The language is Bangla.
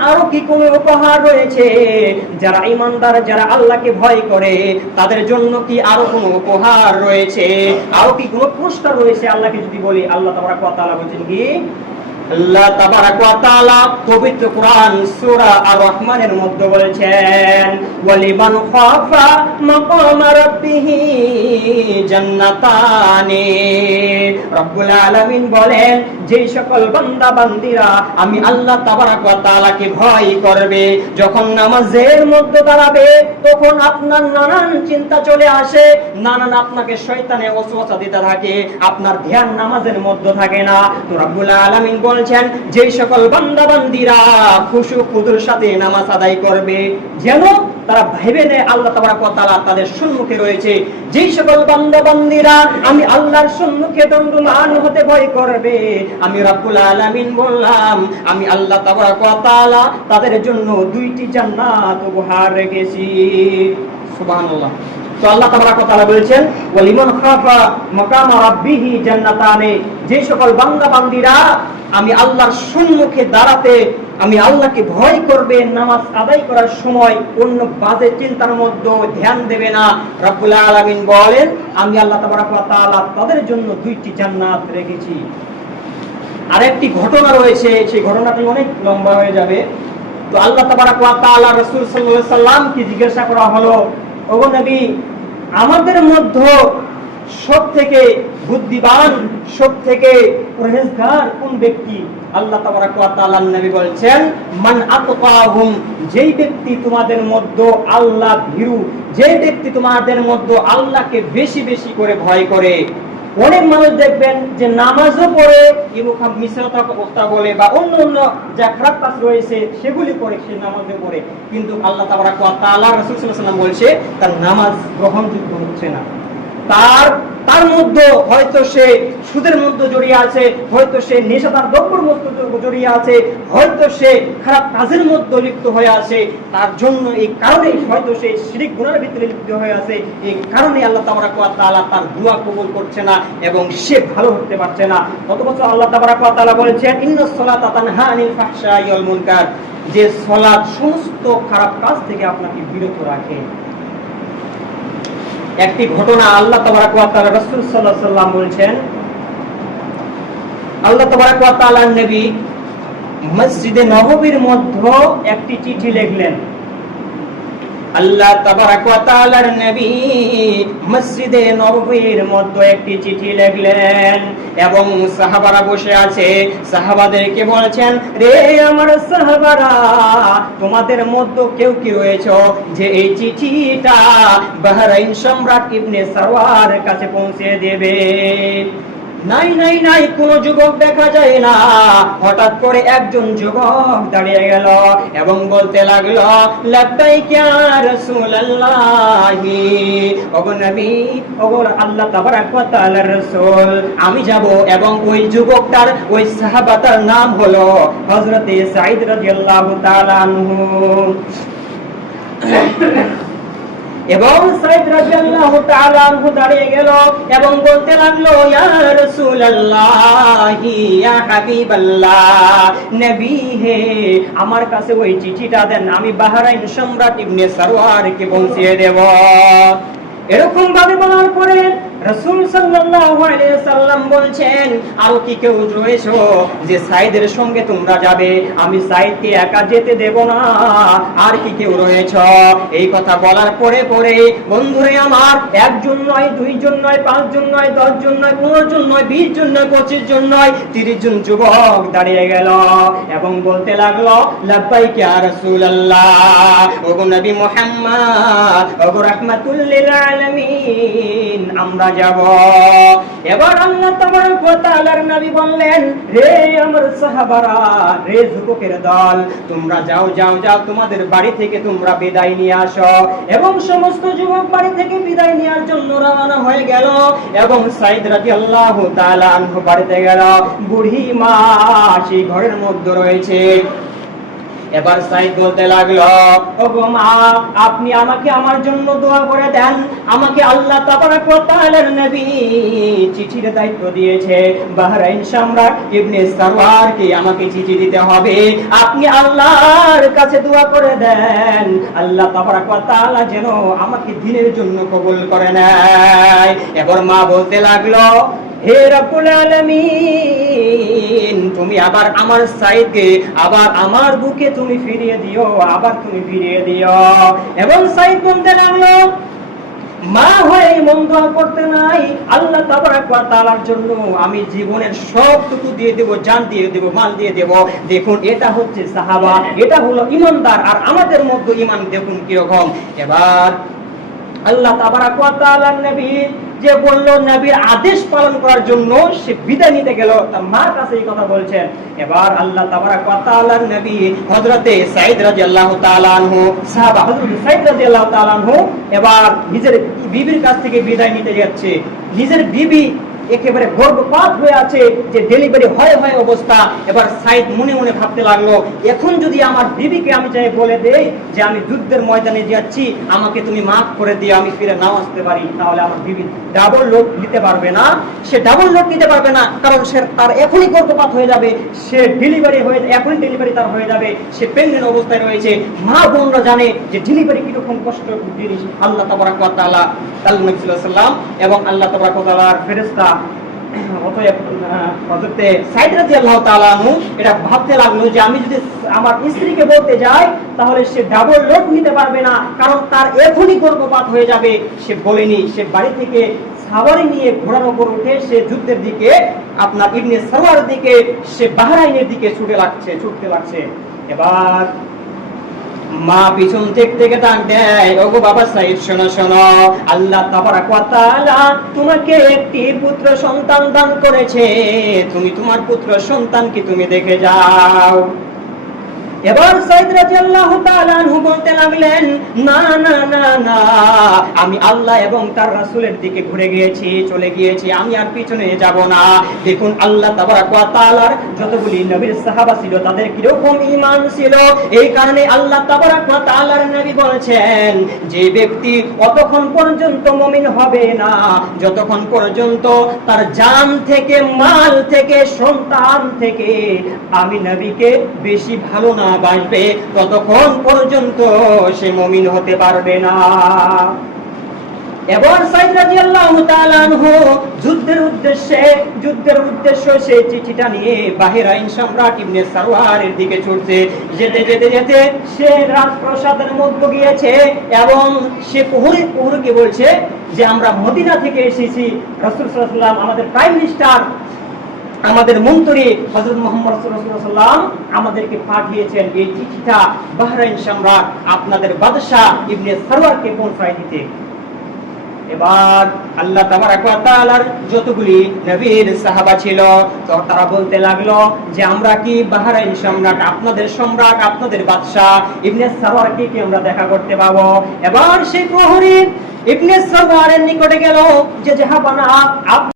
আরও কি কোনো উপহার রয়েছে? যারা ইমানদার যারা আল্লাহকে ভয় করে, তাদের জন্য কি আরও কোনো উপহার রয়েছে? আরও কি কোনো পুরস্কার রয়েছে? আল্লাহকে যদি বলি, আল্লাহ তোমরা কথা বলছেন কি? বলেন সকল বান্দা আমি আল্লাহ তাবারাক ভয় করবে, যখন নামাজের মধ্যে দাঁড়াবে, তখন আপনার নানান চিন্তা চলে আসে, নানান আপনাকে শয়তানে ওসওয়াসা দিতে থাকে, আপনার ধ্যান নামাজের মধ্যে থাকে না। তো রব্বুল আলামিন বলছেন, যেই সকল বান্দা বান্দিরা খুশু খুদুর সাথে নামাজ আদায় করবে, যেন তারা ভেবে নেয় আল্লাহ তাবারাক ওয়া তাদের সম্মুখে রয়েছে। যেই সকল বান্দা বান্দিরা আমি আল্লাহর সম্মুখে দণ্ডমান হতে ভয় করবে। আমি রব্বুল আলামিন বললাম, আমি আল্লাহ তাবারাক ওয়া তাদের জন্য দুইটি জান্নাত উপহার রেখেছি। সুবহানাল্লাহ। তো আল্লাহ বলেছেন জান্নাতানে যে সকল আমি আল্লাহর সম্মুখে দাঁড়াতে আমি আল্লাহকে ভয় করবে, নামাজ আদায় করার সময় অন্য বাজে চিন্তার মধ্যে ধ্যান দেবে না। বলেন, আমি আল্লাহ তাদের জন্য দুইটি জান্নাত রেখেছি। আরেকটি ঘটনা রয়েছে, সেই ঘটনাটি অনেক লম্বা হয়ে যাবে। তো আল্লাহ তাবারাক ওয়া তাআলা রাসূল জিজ্ঞাসা করা হলো নবী, আমাদের মধ্যে সব থেকে বুদ্ধিবান সব থেকে কোন ব্যক্তি? আল্লাহ তাআলা নবী বলছেন, মান আতকাহুম যেই ব্যক্তি তোমাদের মধ্যে আল্লাহ ভীরু, যেই ব্যক্তি তোমাদের মধ্যে আল্লাহকে বেশি বেশি করে ভয় করে অনেক মানুষ দেখবেন যে নামাজও পড়ে ইমুখাম মিশ্রতা কথা বলে বা অন্য অন্য যা খারাপ কাজ রয়েছে, সেগুলি করে সে নামাজে পড়ে। কিন্তু আল্লাহ তাবারাক ওয়া বলছে, তার নামাজ গ্রহণযোগ্য হচ্ছে না। তার তার মধ্যে হয়তো সে সুদের মধ্যে জড়িয়ে আছে, হয়তো সে নেশাদার দ্রব্যের মধ্যে জড়িয়ে আছে, হয়তো সে খারাপ কাজের মধ্যে লিপ্ত হয়ে আছে। তার জন্য এই কারণে হয়তো সে শিরিক গুনার ভিতরে লিপ্ত হয়ে আছে। এই কারণে আল্লাহ তাবারাক তাআলা তার দোয়া কবুল করছে না এবং সে ভালো হতে পারছে না। অথচ আল্লাহ তাবারাক তাআলা বলেছেন ইন্নাস সালাতা তানহা আনিল ফাহশাই ওয়াল মুনকার। যে সালাত সমস্ত খারাপ কাজ থেকে আপনাকে বিরত রাখে। একটি ঘটনা আল্লাহ তবরাকাল রসুল সাল্লাহ সাল্লাম বলছেন। আল্লাহ তবরাকাল নবী মসজিদে নববীর মধ্যে একটি চিঠি লিখলেন। আল্লাহ তাবারাক ওয়া নবী মসজিদে নববীর মধ্যে একটি চিঠি লিখলেন এবং সাহাবারা বসে আছে। সাহাবাদেরকে বলছেন, রে আমার সাহাবারা, তোমাদের মধ্যে কেউ কি রয়েছে যে এই চিঠিটা বাহরাইন সম্রাট ইবনে সারওয়ার কাছে পৌঁছে দেবে? নাই নাই নাই, কোন যুবক দেখা যায় না। হঠাৎ করে একজন যুবক দাঁড়িয়ে গেল এবং বলতে লাগল, লাব্বাইক ইয়া রাসূলুল্লাহি। ওগো নবী, ওগো আল্লাহ তাবারাক রাসূল, আমি যাব এবং ওই যুবকটার, ওই সাহাবাতার নাম হলো হযরতে সাঈদ রাদিয়াল্লাহু তাআলা আনহু। এবং সাইদ রাদিয়াল্লাহু তাআলা আনহু দাঁড়িয়ে গেল এবং বলতে লাগল, ইয়া রাসূলুল্লাহি, ইয়া হাবিবাল্লাহ, নবী হে, আমার কাছে ওই চিঠিটা দেন, আমি বাহরাইন সম্রাট ইবনে সারওয়ারকে পৌঁছিয়ে দেব। এরকম ভাবে বলার পরে রাসূল আর আর পনেরো জন নয় বিশ জন নয় পঁচিশ জন নয় তিরিশ জন যুবক দাঁড়িয়ে গেল এবং বলতে লাগল মুহাম্মদ, ওগো রাহমাতুল লিল আমরা যাব। এবার আল্লাহ তাবারক ওয়া তাআলার বললেন রে আমার সাহাবারা রে যুবকের দল, তোমরা যাও যাও যাও, তোমাদের বাড়ি থেকে তোমরা বিদায় নিয়ে আসো। এবং সমস্ত যুবক বাড়ি থেকে বিদায় নেওয়ার জন্য রওনা হয়ে গেল এবং সাইদ রাদিয়াল্লাহু তাআলা আনহু বাড়িতে গেল। বুড়ি মা সেই ঘরের মধ্যে রয়েছে। এবার সাইদ বলতে লাগল, ওগো মা, আপনি আমাকে আমার জন্য দোয়া করে দেন। আমাকে আল্লাহ তাবারাক ওয়া তাআলার নবী চিঠির দায়িত্ব দিয়েছে। বাহরাইন সম্রাট ইবনে সারওয়ারকে আমাকে চিঠি দিতে হবে। আপনি আল্লাহর কাছে দোয়া করে দেন। আল্লাহ তাবারাক ওয়া তাআলা যেন আমাকে দিনের জন্য কবুল করে নেয়। এবার মা বলতে লাগল হে রব্বুল আলামিন, তুমি আবার আমার সাইদকে আবার আমার বুকে তুমি ফিরিয়ে দিও, আবার তুমি ফিরিয়ে দিও। এবং সাইদ বলতে লাগল, মা হয়ে এই মন দোয়া করতে নাই, আল্লাহ ওয়া জন্য আমি জীবনের সবটুকু দিয়ে দেব, জান দিয়ে দেব, মাল দিয়ে দেব। দেখুন, এটা হচ্ছে সাহাবা, এটা হলো ইমানদার, আর আমাদের মধ্যে ইমান দেখুন কীরকম। এবার আল্লাহ যে বলল, নবীর আদেশ পালন করার জন্য সে বিদায় নিতে গেল। তার মার কাছে এই কথা বলছেন। এবার আল্লাহ তাবারাক ওয়া তাআলার নবী হযরতে সাঈদ রাদিয়াল্লাহু তাআলা আনহু, সাহাবা হযরত সাইদ রাদিয়াল্লাহু তাআলা আনহু এবার নিজের বিবির কাছ থেকে বিদায় নিতে যাচ্ছে। নিজের বিবি একেবারে গর্ভপাত হয়ে আছে, যে ডেলিভারি হয় হয় অবস্থা, এবার সাইদ মনে মনে ভাবতে লাগল, এখন যদি আমার বিবিকে আমি চাই বলে দেই যে আমি যুদ্ধের ময়দানে যাচ্ছি, আমাকে তুমি মাফ করে দিয়ে আমি ফিরে নাও আসতে পারি, তাহলে আমার বিবি ডাবল লোড নিতে পারবে না। সে ডাবল লোড নিতে পারবে না, কারণ সে তার এখনই গর্ভপাত হয়ে যাবে, সে ডেলিভারি হয়ে, এখনই ডেলিভারি তার হয়ে যাবে, সে প্রেগনেন্ট অবস্থায় রয়েছে। মা বোনরা জানে যে ডেলিভারি কীরকম কষ্ট জিনিস, আল্লাহ তাবারাক ওয়া তাআলা এবং আল্লাহ তাবারাক ওয়া তাআলার কারণ তার এখনই গর্ভপাত হয়ে যাবে। সে বলেনি, সে বাড়ি থেকে সাওয়ারি নিয়ে ঘোড়ার উপর উঠে সে যুদ্ধের দিকে, আপনার ইবনে সারওয়ার দিকে, সে বাহরাইনের দিকে ছুটে লাগছে, ছুটতে লাগছে। এবার মা পিছন থেকে থেকে ডাক দেয়। ওগো বাবা সাইদ শোনো শোনো। আল্লাহ তাবারাক ওয়া তাআলা তোমাকে একটি পুত্র সন্তান দান করেছে। তুমি তোমার পুত্র সন্তানকে তুমি দেখে যাও। এবার সাইদ রাদিয়াল্লাহু তাআলা আনহু বলতে লাগলেন, না না না না, আমি আল্লাহ এবং তার রাসূলের দিকে ঘুরে গিয়েছি, চলে গিয়েছি, আমি আর পিছনে যাব না। দেখুন, আল্লাহ তাআলার যতগুলি নবীর সাহাবা ছিল, তাদের কীরকম ঈমান ছিল? এই কারণে আল্লাহ তাবারাক ওয়া তাআলার নবী বলেছেন, যে ব্যক্তি অতক্ষণ পর্যন্ত মুমিন হবে না, যতক্ষণ পর্যন্ত তার জান থেকে, মাল থেকে, সন্তান থেকে আমি নবীকে বেশি ভালো না বাসবে ততক্ষণ পর্যন্ত সে মমিন হতে পারবে না। এবার সাইদ তাআলা আনহু যুদ্ধের উদ্দেশ্যে, যুদ্ধের উদ্দেশ্য সে চিঠিটা নিয়ে বাহিরাইন সম্রাট ইবনে সারওয়ারের দিকে ছুটছে। যেতে যেতে যেতে সে রাজপ্রাসাদের মধ্যে গিয়েছে এবং সে প্রহরী প্রহরীকে বলছে যে, আমরা মদিনা থেকে এসেছি। রাসূল ওয়াসাল্লাম আমাদের প্রাইম মিনিস্টার আমাদের মন্ত্রী হযরত মুহাম্মদ ওয়াসাল্লাম আমাদেরকে পাঠিয়েছেন এই চিঠিটা বাহরাইন সম্রাট আপনাদের বাদশা ইবনে সারওয়ারকে পৌঁছায় দিতে। এবার আল্লাহ তাবারাক যতগুলি নবীর সাহাবা ছিল, তো তারা বলতে লাগল যে, আমরা কি বাহরাইন সম্রাট, আপনাদের সম্রাট, আপনাদের বাদশাহ ইবনে সারওয়ারকে কি আমরা দেখা করতে পাবো? এবার সেই প্রহরী ইবনে সারওয়ারের নিকটে গেল, যে জাহাবানা